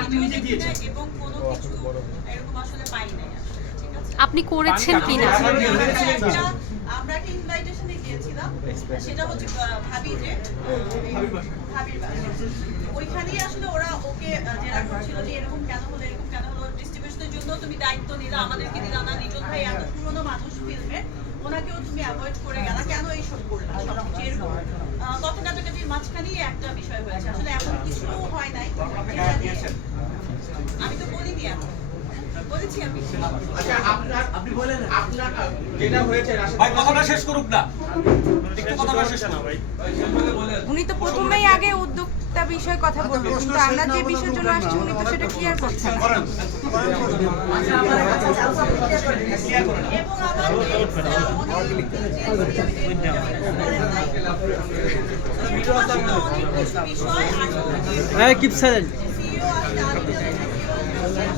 আপনি নিজে দিয়েছেন এবং কোনো কিছু এরকম আসলে পাই নাই আসলে, ঠিক আছে? আপনি করেছেন কিনা? আমরা আমরা একটা ইনভাইটেশনে গিয়েছিলাম। সেটা হচ্ছে ভাবি যে ভাবির ওইখানেই আসলে ওরা ওকে জেরা করছিল যে এরকম কেন হলো এরকম কেন হলো ডিস্ট্রিবিউশনের জন্য তুমি দায়িত্ব নিলা আমাদেরকে দিলা না। লিটন ভাই এত পুরনো মানুষ ফিল্মে ওনাকেও তুমি অ্যাভয়েড করে গেলা। কেন এইসব করলা? সবকিছু এরকম কথা কাটাকাটির মাঝখানেই একটা বিষয় হয়েছে। আসলে এমন কিছু হয় নাই। আমি। বলেছি আমি। আচ্ছা আপনার আপনি বলেন। আপনার যেটা হয়েছে ভাই কথাটা শেষ করুক না। কথাটা শেষ করুক। উনি তো প্রথমেই আগে উদ্যোক্তা বিষয়ে কথা বলবেন কিন্তু আমরা যে বিষয়ের জন্য আসছি উনি তো সেটা ক্লিয়ার করছেন। না। এবং আমার অনেক বিষয় আর কিপ সাইলেন্ট আপনি গায়ে হাত ভাই, তুলেছেন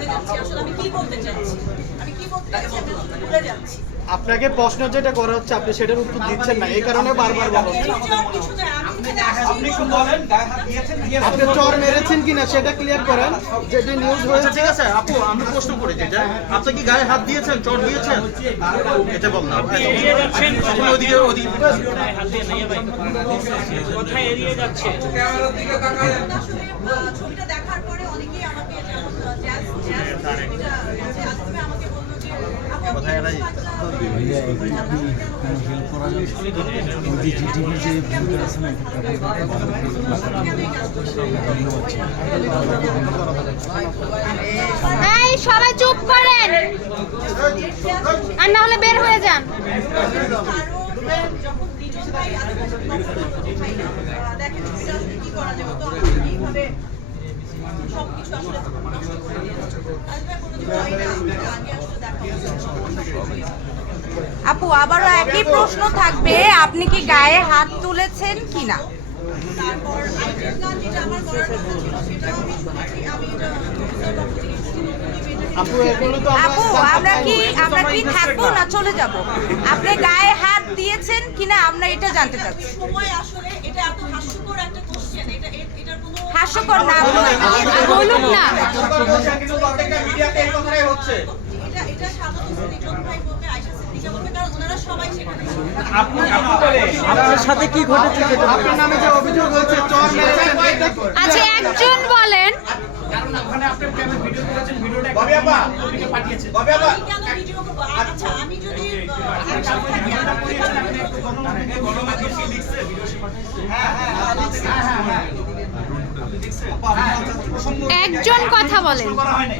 যাচ্ছি আসলে আমি কি বলতে চাচ্ছি? আমি কি বলতে চাচ্ছি? আমি ভুলে যাচ্ছি। আপনাকে প্রশ্ন যেটা করা হচ্ছে আপনি সেটার উত্তর দিচ্ছেন না। এই কারণে বারবার বলা। আপনি দিয়েছেন আপনি চর মেরেছেন কিনা সেটা ক্লিয়ার করেন। যেটি নিউজ আচ্ছা হয়েছে ঠিক আছে আপু আমি প্রশ্ন করি যেটা আপনি কি গায়ে হাত দিয়েছেন চট দিয়েছেন? এটা বল না। আপনি ওদিকে ওদিকে আসলে আহ, ছবিটা দেখার পরে সবাই চুপ করেন। আর না হলে বের হয়ে যান কারণ যখন লিটন ভাই এত বছর কখনো ভাই না, আহ, দেখেন ছবিটা আসলে কি করা যাবে তো আমাকে এইভাবে সবকিছু আসলে নষ্ট করে দিয়েছে আসলে কোনো কিছু হয় না আগে আসলে দেখা হয়েছে আপু আবারও একই প্রশ্ন থাকবে আপনি কি গায়ে হাত তুলেছেন কিনা? আপু এগুলো তো আপু আমরা কি আমরা কি থাকব না। চলে যাব? আপনি গায়ে হাত দিয়েছেন কিনা আমরা এটা জানতে চাচ্ছি। সময় আসলে হাস্যকর একটা কোশ্চেন এটা এ- এটার কোনো হাস্যকর না বলুন না। আপনার সাথে কি ঘটেছে আপনার নামে যে অভিযোগ হয়েছে চর মেরেছেন আচ্ছা একজন বলেন। কারণ ওখানে আপনি ভিডিও করেছেন? ভিডিওটা ববি আপা! পাঠিয়েছেন। ববি আপা! ভিডিও আচ্ছা। আমি যদি আহ, একসাথে থাকি, আমি কীভাবে গণমাধ্যমে হ্যাঁ হ্যাঁ হ্যাঁ হ্যাঁ একজন কথা বলেন। করা হয় নাই।